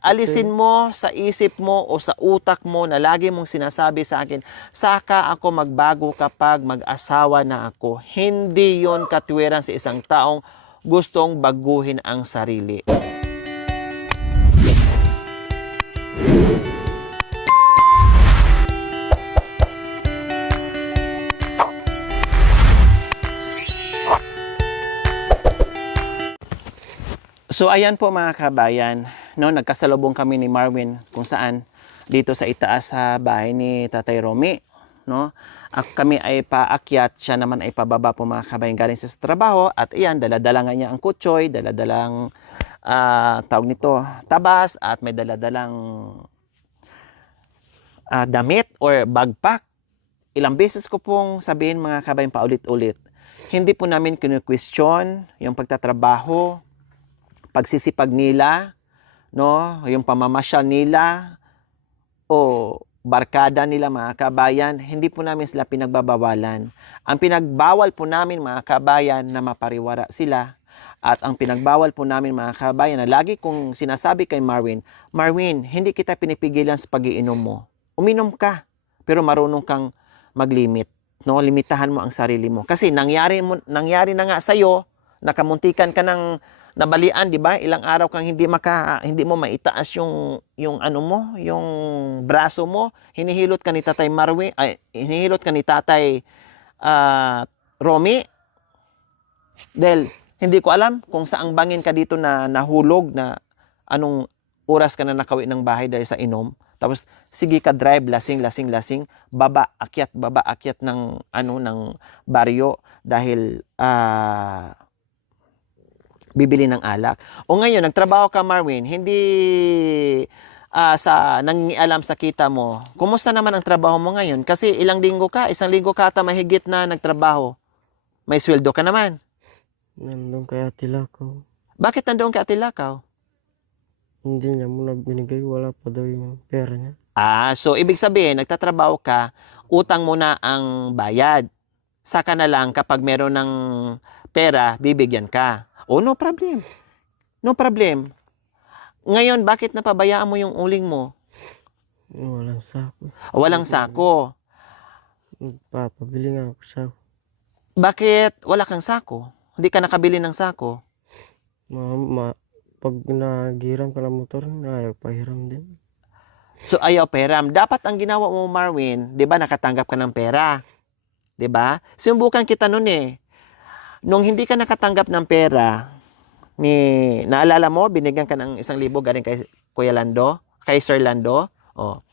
Alisin mo sa isip mo o sa utak mo na lagi mong sinasabi sa akin, saka ako magbago kapag mag-asawa na ako. Hindi yon katwiran sa isang taong gustong baguhin ang sarili. So ayan po mga kabayan, no, nagkasalubong kami ni Marwin kung saan dito sa itaas sa bahay ni Tatay Romy, no. Kami ay paakyat, siya naman ay pababa po mga kabayan galing sa trabaho at iyan dala-dala nga niya ang kutsoy, dala-dalang tawag nito, tabas at may dala-dalang damit or backpack. Ilang beses ko pong sabihin mga kabayan paulit-ulit, hindi po namin kinu-question yung pagtatrabaho, pagsisipag nila, no, yung pamamasyal nila o barkada nila mga kabayan, hindi po namin sila pinagbabawalan. Ang pinagbawal po namin mga kabayan na mapariwara sila at ang pinagbawal po namin mga kabayan na lagi kong sinasabi kay Marwin, Marwin, hindi kita pinipigilan sa pag-iinom mo. Uminom ka, pero marunong kang mag-limit, no? Limitahan mo ang sarili mo. Kasi nangyari na nga sa iyo, nakamuntikan ka ng nabalian, di ba? Ilang araw kang hindi mo maitaas yung ano mo, yung braso mo. Hinihilot ka ni Tatay Marwin, hinihilot ka ni Tatay Romy. Dahil hindi ko alam kung saang bangin ka dito na nahulog na anong oras ka na nakawi ng bahay dahil sa inom. Tapos sige ka drive, lasing, baba akyat ng ng baryo dahil bibili ng alak. O ngayon, nagtrabaho ka Marwin, hindi sa nangingialam sa kita mo. Kumusta naman ang trabaho mo ngayon? Kasi isang linggo ka ata mahigit na nagtrabaho. May sweldo ka naman. Nandun kay Ate Lakaw. Bakit nandoon kay Ate Lakaw? Hindi niya muna binigay, wala pa daw yung pera niya. So ibig sabihin, nagtatrabaho ka, utang mo na ang bayad. Saka na lang kapag meron ng pera, bibigyan ka. Oh, no problem. No problem. Ngayon, bakit napabayaan mo yung uling mo? Walang sako. Walang sako. Papabili nga ako sako. Bakit wala kang sako? Hindi ka nakabili ng sako? Pag nagiram ka ng motor, ayaw pahiram din. So, ayaw pahiram. Dapat ang ginawa mo, Marwin, di ba, nakatanggap ka ng pera? Di ba? Sumbukan kita nun eh. Nung hindi ka nakatanggap ng pera, naalala mo, binigyan ka ng 1,000 galing kay Kuya Lando, kay Sir Lando. Oh.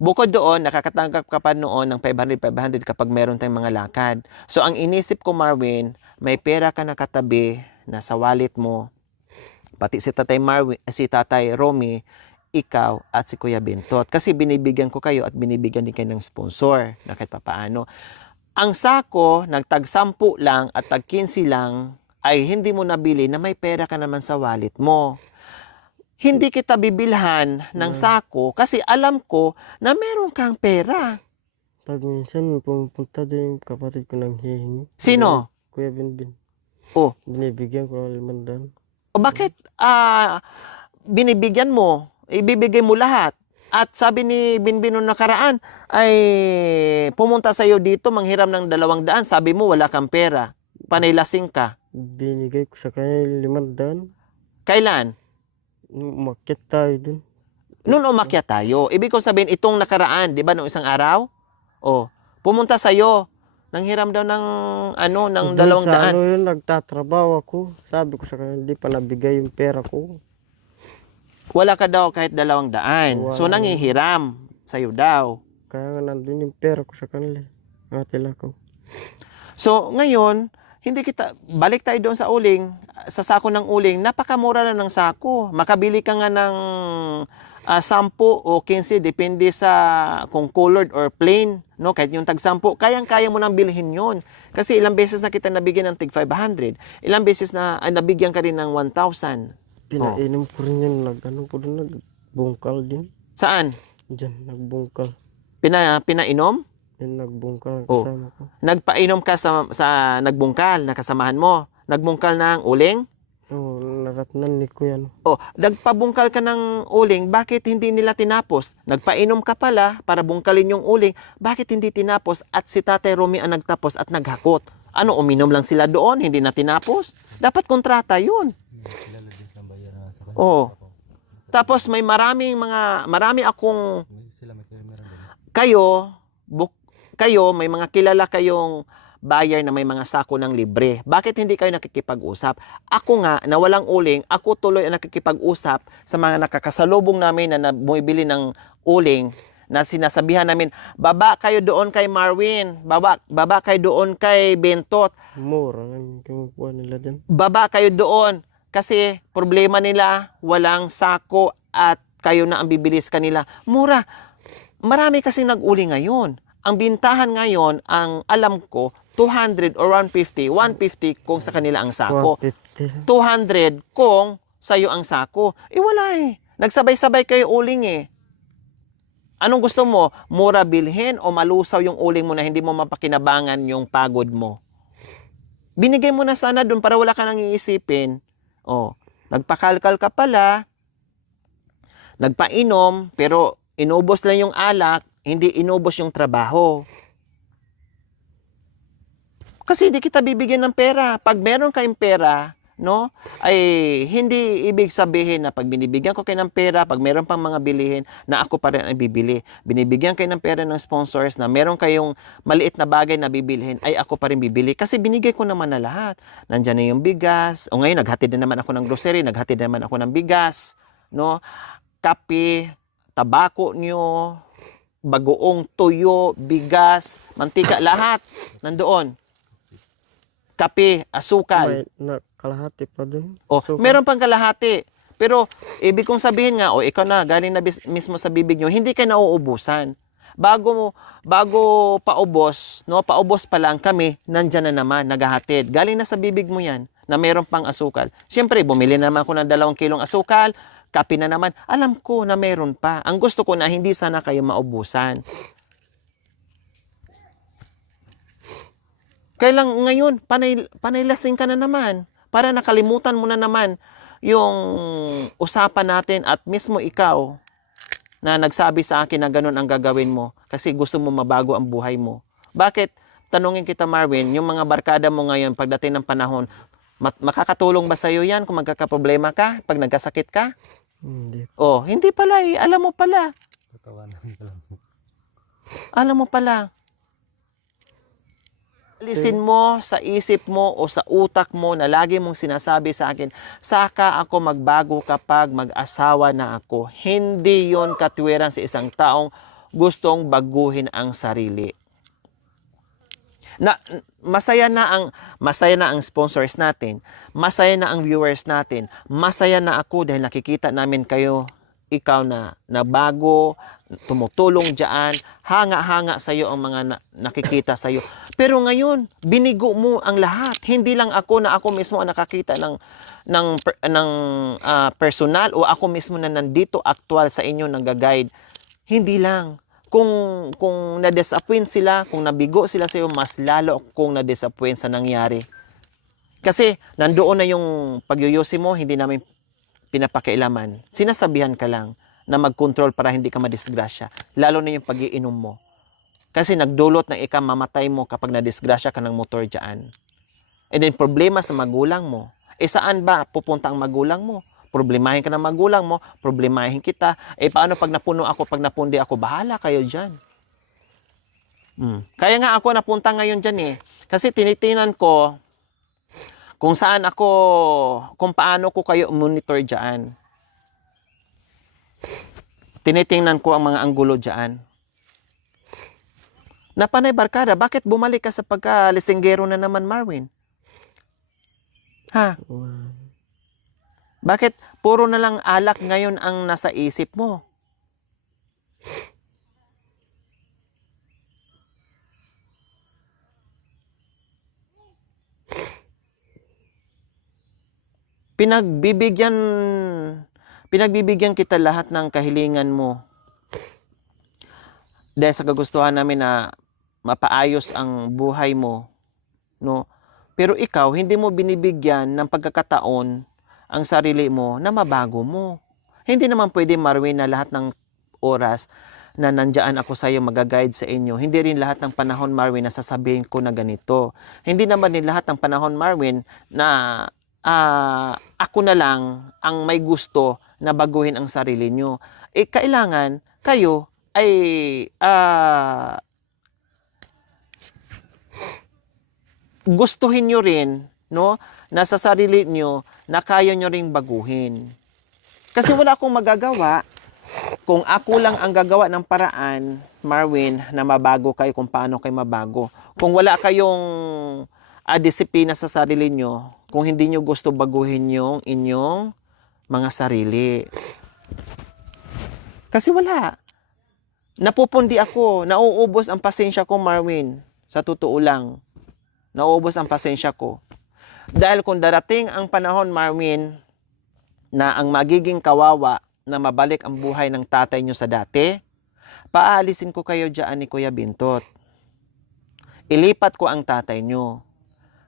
Bukod doon, nakakatanggap ka pa noon ng 500 kapag meron tayong mga lakad. So, ang inisip ko, Marwin, may pera ka nakatabi na sa wallet mo, pati si Tatay Marwin, si Tatay Romy, ikaw at si Kuya Bintot. Kasi binibigyan ko kayo at binibigyan din kayo ng sponsor na kahit papaano. Ang sako, nagtag-10 lang at tag-15 lang, ay hindi mo nabili na may pera ka naman sa wallet mo. Hindi kita bibilhan ng sako kasi alam ko na meron kang pera. Pag minsan, pumunta din yung kapatid ko nang hihingi. Sino? Kuya Binbin. Oh. Binibigyan ko ng 500. O bakit binibigyan mo? Ibibigay mo lahat. At sabi ni Binbin nung nakaraan, ay pumunta sa'yo dito, manghiram ng 200. Sabi mo, wala kang pera. Panay-lasing ka. Binigay ko sa kanya 500. Kailan? Umakyat tayo dun. Noon umakyat tayo. Ibig ko sabihin, itong nakaraan, di ba, noong isang araw? O, pumunta sa'yo. Nanghiram daw ng, ng 200. Sa yun, nagtatrabaho ako. Sabi ko sa kanya, hindi pa nabigay yung pera ko. Wala ka daw kahit 200. So, nanghihiram sa'yo daw. Kaya nga nandun yung pera ko sa kanila. Ate Lakaw. So, ngayon, balik tayo doon sa uling, sa sako ng uling, napakamura na ng sako. Makabili ka nga ng 10 o 15, depende sa kung colored or plain, no? Kahit yung tag-10, kayang-kaya mo nang bilhin yun. Kasi ilang beses na kita nabigyan ng tig 500. Ilang beses na nabigyan ka rin ng 1,000. Pinainom ko rin yun, nagbungkal din. Saan? Diyan, nagbungkal. Pinainom? Yan, nagbungkal kasama ko. Nagpainom ka sa nagbungkal na kasamahan mo. Nagbungkal ng uling? Oo, naratnan ni Kuya. No? O, nagpabungkal ka ng uling, bakit hindi nila tinapos? Nagpainom ka pala para bungkalin yung uling, bakit hindi tinapos? At si Tatay Romy ang nagtapos at naghakot. Ano, uminom lang sila doon, hindi na tinapos? Dapat kontrata yun. Oo. Tapos marami akong, kayo, may mga kilala kayong buyer na may mga sako ng libre. Bakit hindi kayo nakikipag-usap? Ako nga, na walang uling, ako tuloy ang nakikipag-usap sa mga nakakasalubong namin na bumibili ng uling na sinasabihan namin, baba kayo doon kay Marwin, baba kayo doon kay Bentot, Mura lang yung kinukuha nila dyan. baba kayo doon. Kasi problema nila, walang sako at kayo na ang bibilis kanila. Mura. Marami kasing nag-uli ngayon. Ang bintahan ngayon, ang alam ko, 200 or 150. 150 kung sa kanila ang sako. 150. 200 kung sa'yo ang sako. Wala eh. Nagsabay-sabay kayo uling eh. Anong gusto mo? Mura bilhin o malusaw yung uling mo na hindi mo mapakinabangan yung pagod mo? Binigay mo na sana dun para wala ka nang iisipin. Oh, nagpakalkal ka pala, nagpainom, pero inubos lang yung alak, hindi inubos yung trabaho. Kasi hindi kita bibigyan ng pera. Pag meron kayong pera, no, ay hindi ibig sabihin na pag binibigyan ko kayo ng pera, pag meron pang mga bilihin, na ako pa rin ang bibili. Binibigyan kayo ng pera ng sponsors na meron kayong maliit na bagay na bibilhin, ay ako pa rin bibili. Kasi binigay ko naman na lahat. Nandyan na yung bigas. O ngayon, naghatid na naman ako ng grocery, naghatid na naman ako ng bigas, no, kape, tabako nyo, bagoong tuyo, bigas, mantika, lahat nandoon. Kape, asukal. May kalahati pa dun. O, So, meron pang kalahati. Pero, ibig kong sabihin nga, ikaw na, galing na mismo sa bibig nyo, hindi kayo nauubusan. Bago paubos, no, paubos pa lang kami, nandyan na naman, naghahatid. Galing na sa bibig mo yan, na meron pang asukal. Siyempre, bumili na naman ako ng 2 kilong asukal, kape na naman. Alam ko na meron pa. Ang gusto ko na hindi sana kayo maubusan. Kailang ngayon, panaylasing ka na naman. Para nakalimutan mo na naman yung usapan natin at mismo ikaw na nagsabi sa akin na ganun ang gagawin mo kasi gusto mo mabago ang buhay mo. Bakit? Tanungin kita, Marwin, yung mga barkada mo ngayon pagdating ng panahon, makakatulong ba sa'yo yan kung magkakaproblema ka, pag nagkasakit ka? Hindi. Oh, hindi pala eh. Alam mo pala. Alam mo pala. Alisin mo sa isip mo o sa utak mo na lagi mong sinasabi sa akin, saka ako magbago kapag mag-asawa na ako. Hindi yon katwiran sa isang taong gustong baguhin ang sarili. Masaya na ang sponsors natin, masaya na ang viewers natin, masaya na ako dahil nakikita namin kayo, ikaw na bago, tumutulong diyan, hanga-hanga sa iyo ang mga nakikita sa iyo. Pero ngayon, binigo mo ang lahat. Hindi lang ako na ako mismo ang nakakita ng personal o ako mismo na nandito actual sa inyo nag-guide. Hindi lang. Kung na-disappoint sila, kung nabigo sila sa iyo, mas lalo kung na-disappoint sa nangyari. Kasi nandoon na yung pagyuyusi mo, hindi namin pinapakailaman. Sinasabihan ka lang na mag-control para hindi ka madisgrasya. Lalo na yung pag-iinom mo. Kasi nagdulot ng mamatay mo kapag nadisgrasya ka ng motor dyan. And then problema sa magulang mo. Saan ba pupunta ang magulang mo? Problemahin ka ng magulang mo, problemahin kita. Paano pag napuno ako, pag napundi ako, bahala kayo dyan. Kaya nga ako napunta ngayon dyan eh. Kasi tinitinan ko kung saan ako, kung paano ko kayo monitor dyan. Tinitingnan ko ang mga anggulo dyan. Napanay barkada, bakit bumalik ka sa pagka-lisinggero na naman, Marwin? Ha? Bakit puro na lang alak ngayon ang nasa isip mo? Pinagbibigyan kita lahat ng kahilingan mo. Dahil sa kagustuhan namin na mapaayos ang buhay mo, no? Pero ikaw, hindi mo binibigyan ng pagkakataon ang sarili mo na mabago mo. Hindi naman pwede, Marwin, na lahat ng oras na nandyan ako sa iyo, mag-guide sa inyo. Hindi rin lahat ng panahon, Marwin, na sasabihin ko na ganito. Hindi naman din lahat ng panahon, Marwin, na ako na lang ang may gusto na baguhin ang sarili nyo. Kailangan kayo ay gustuhin nyo rin, no, na sa sarili nyo na kaya nyo ring baguhin. Kasi wala akong magagawa kung ako lang ang gagawa ng paraan, Marwin, na mabago kayo kung paano kayo mabago. Kung wala kayong disiplina sa sarili nyo, kung hindi nyo gusto baguhin yung inyong mga sarili. Kasi wala. Napupundi ako, nauubos ang pasensya ko, Marwin. Sa totoo lang, nauubos ang pasensya ko. Dahil kung darating ang panahon, Marwin, na ang magiging kawawa na mabalik ang buhay ng tatay nyo sa dati, paalisin ko kayo dyan ni Kuya Bintot. Ilipat ko ang tatay nyo.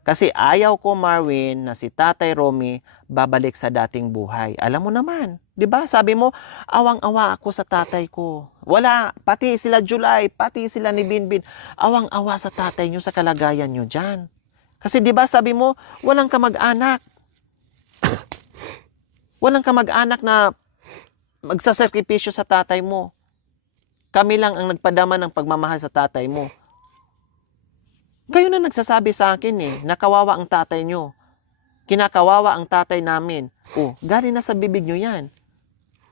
Kasi ayaw ko, Marwin, na si Tatay Romy babalik sa dating buhay. Alam mo naman, di ba? Sabi mo, awang-awa ako sa tatay ko. Wala, pati sila July, pati sila ni Binbin, awang-awa sa tatay nyo sa kalagayan nyo dyan. Kasi di ba sabi mo, walang kamag-anak. Walang kamag-anak na magsasakripisyo sa tatay mo. Kami lang ang nagpadama ng pagmamahal sa tatay mo. Kayo na nagsasabi sa akin nakawawa ang tatay nyo. Kinakawawa ang tatay namin. Galing na sa bibig nyo yan.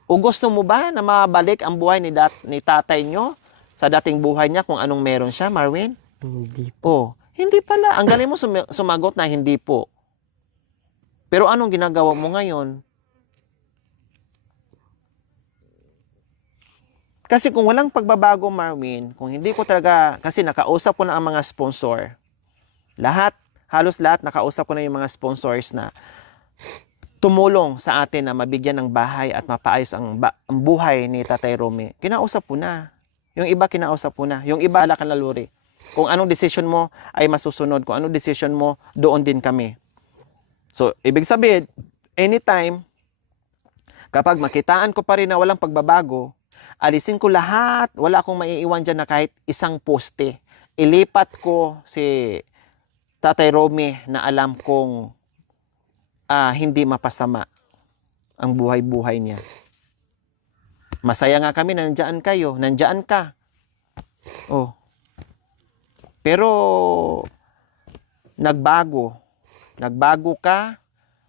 Gusto mo ba na mabalik ang buhay ni tatay nyo sa dating buhay niya kung anong meron siya, Marwin? Hindi po. Hindi pala. Ang galing mo sumagot na hindi po. Pero anong ginagawa mo ngayon? Kasi kung walang pagbabago, Marwin, kung hindi ko talaga, kasi nakausap ko na ang mga sponsor, halos lahat nakausap ko na yung mga sponsors na tumulong sa atin na mabigyan ng bahay at mapaayos ang buhay ni Tatay Romy. Kinausap ko na. Yung iba kinausap ko na. Yung iba, ala kang laluri. Kung anong decision mo ay masusunod. Kung anong decision mo, doon din kami. So, ibig sabihin, anytime, kapag makitaan ko pa rin na walang pagbabago, alisin ko lahat, wala akong maiiwan dyan na kahit isang poste. Ilipat ko si Tatay Romy na alam kong hindi mapasama ang buhay-buhay niya. Masaya nga kami, nandiyan kayo, nandiyan ka. Pero, nagbago ka,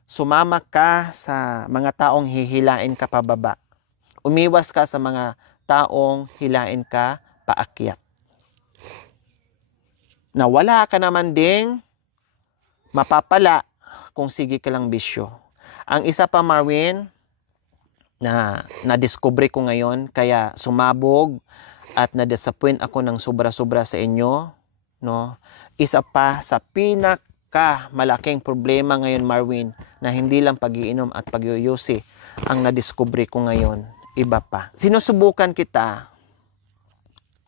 sumama ka sa mga taong hihilain ka pababa. Umiwas ka sa mga taong hilain ka paakyat. Na wala ka naman ding mapapala kung sige ka lang bisyo. Ang isa pa, Marwin, na na-discover ko ngayon, kaya sumabog at na-disappoint ako ng sobra-sobra sa inyo, no? Isa pa sa malaking problema ngayon, Marwin, na hindi lang pag-iinom at pagyuyusi ang na-discover ko ngayon. Iba pa. Sinusubukan kita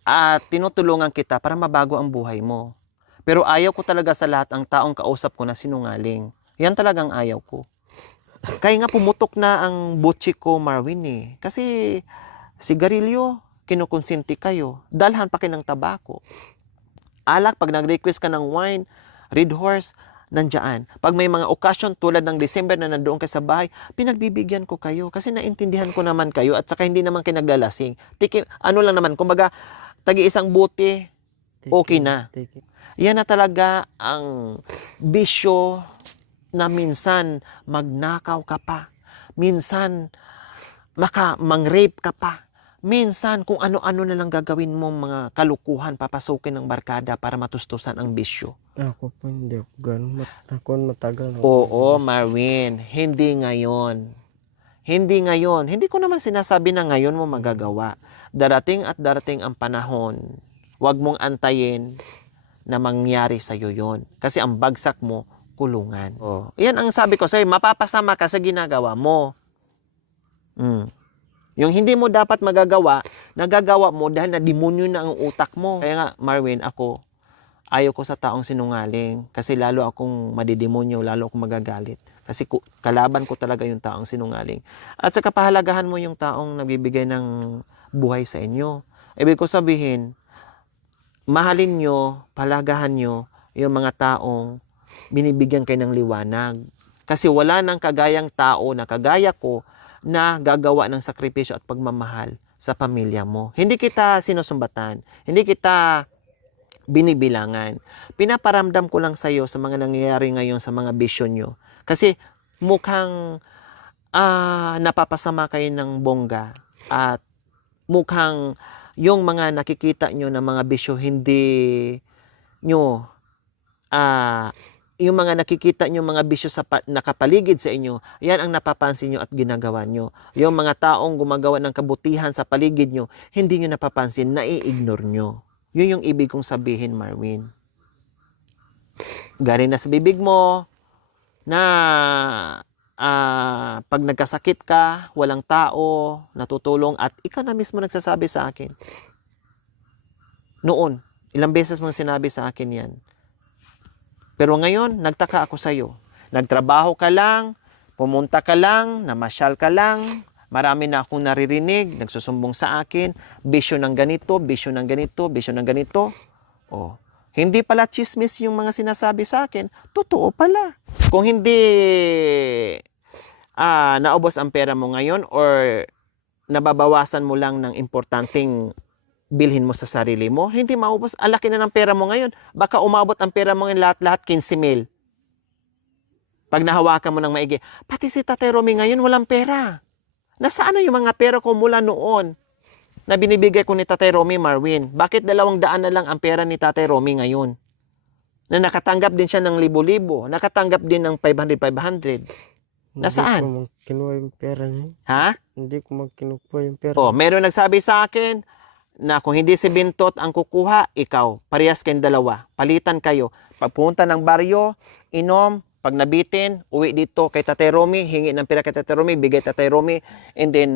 at tinutulungan kita para mabago ang buhay mo. Pero ayaw ko talaga sa lahat ang taong kausap ko na sinungaling. Yan talagang ayaw ko. Kaya nga pumutok na ang butchi ko, Marwin Kasi sigarilyo, kinukonsinti kayo. Dalhan pa ng tabako. Alak, pag nag-request ka ng wine, Red Horse, nandiyan. Pag may mga occasion tulad ng December na nandoon ka sa bahay, pinagbibigyan ko kayo kasi naintindihan ko naman kayo at saka hindi naman kayo naglalasing. Ano lang naman, kumbaga, tagi-isang buti, okay na. Yan na talaga ang bisyo na minsan magnakaw ka pa. Minsan mang-rape ka pa. Minsan kung ano-ano na lang gagawin mo mga kalukuhan, papasukin ng barkada para matustusan ang bisyo. Ako po hindi ako ganun. Ako matagal. Oo, Marwin. Hindi ngayon. Hindi ko naman sinasabi na ngayon mo magagawa. Darating at darating ang panahon. Huwag mong antayin na mangyari sa'yo yun. Kasi ang bagsak mo, kulungan. Yan ang sabi ko sa'yo, mapapasama ka sa ginagawa mo. Yung hindi mo dapat magagawa, nagagawa mo dahil na demonyo na ang utak mo. Kaya nga, Marwin, ako, ayaw ko sa taong sinungaling kasi lalo akong madidemonyo, lalo akong magagalit. Kasi kalaban ko talaga yung taong sinungaling. At saka pahalagahan mo yung taong nagbibigay ng buhay sa inyo. Ibig ko sabihin, mahalin nyo, pahalagahan nyo yung mga taong binibigyan kayo ng liwanag. Kasi wala nang kagayang tao na kagaya ko na gagawa ng sakripisyo at pagmamahal sa pamilya mo. Hindi kita sinusumbatan, hindi kita binibilangan. Pinaparamdam ko lang sa iyo sa mga nangyayari ngayon sa mga bisyo nyo. Kasi mukhang napapasama kayo ng bongga at mukhang yung mga nakikita nyo na mga bisyo hindi nyo yung mga nakikita nyo mga bisyo sa nakapaligid sa inyo, yan ang napapansin nyo at ginagawa nyo. Yung mga taong gumagawa ng kabutihan sa paligid nyo, hindi nyo napapansin, nai-ignore nyo. Yun yung ibig kong sabihin, Marwin. Galing na sa bibig mo na pag nagkasakit ka, walang tao, natutulong, at ikaw na mismo nagsasabi sa akin. Noon, ilang beses mong sinabi sa akin yan. Pero ngayon, nagtaka ako sa'yo. Nagtrabaho ka lang, pumunta ka lang, namasyal ka lang, marami na akong naririnig, nagsusumbong sa akin, bisyo ng ganito, bisyo ng ganito, bisyo ng ganito. Oh, hindi pala chismis yung mga sinasabi sa akin, totoo pala. Kung hindi naubos ang pera mo ngayon or nababawasan mo lang ng importanteng bilhin mo sa sarili mo, hindi maubos. Ang laki na ng pera mo ngayon. Baka umabot ang pera mo ngayon lahat-lahat 15,000. Pag nahawakan mo ng maigi. Pati si Tatay Romy ngayon walang pera. Nasaan na yung mga pera ko mula noon na binibigay ko ni Tatay Romy, Marwin? Bakit 200 na lang ang pera ni Tatay Romy ngayon? Na nakatanggap din siya ng libo-libo. Nakatanggap din ng 500. Nasaan? Hindi ko kinuha yung pera niya. Ha? Hindi ko kinuha yung pera. Oh, meron nagsabi sa akin na kung hindi si Bintot ang kukuha, ikaw, parehas kayong dalawa. Palitan kayo. Pagpunta ng baryo, inom, pag nabitin, uwi dito kay Tatay Romy, hingi ng pera kay Tatay Romy, bigay Tatay Romy, and then,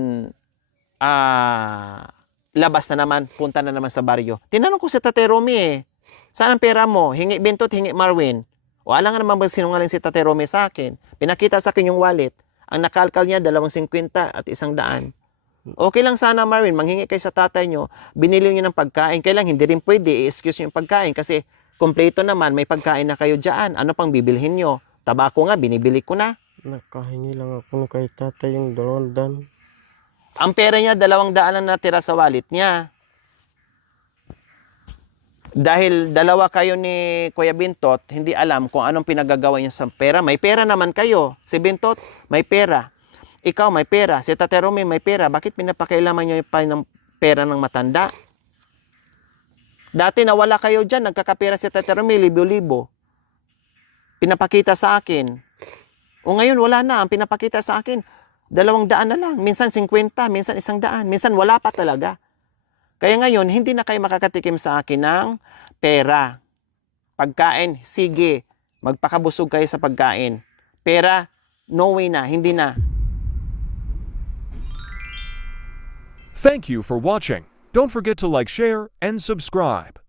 labas na naman, punta na naman sa baryo. Tinanong ko si Tatay Romy saan ang pera mo? Hingi Bintot, hingi Marwin. O alam nga naman ba sinungaling si Tatay Romy sa akin? Pinakita sa akin yung wallet. Ang nakalkal niya, 250 at 100. Okay lang sana, Marwin, manghingi kayo sa tatay nyo, binili nyo ng pagkain. Kailang hindi rin pwede i-excuse nyo yung pagkain kasi kompleto naman, may pagkain na kayo dyan. Ano pang bibilhin nyo? Tabako nga, binibili ko na. Nakahingi lang ako kay tatay yung 200. Ang pera niya, 200 lang natira sa wallet niya. Dahil dalawa kayo ni Kuya Bintot, hindi alam kung anong pinagagawa niya sa pera. May pera naman kayo. Si Bintot, may pera. Ikaw may pera, si Tatay Romy may pera, bakit pinapakailaman nyo yung pera ng matanda? Dati nawala kayo dyan, nagkakapera si Tatay Romy, libo-libo. Pinapakita sa akin. O ngayon wala na, ang pinapakita sa akin, 200 na lang, minsan 50, minsan 100, minsan wala pa talaga. Kaya ngayon, hindi na kayo makakatikim sa akin ng pera. Pagkain, sige, magpakabusog kayo sa pagkain. Pera, no way na, hindi na. Thank you for watching. Don't forget to like, share, and subscribe.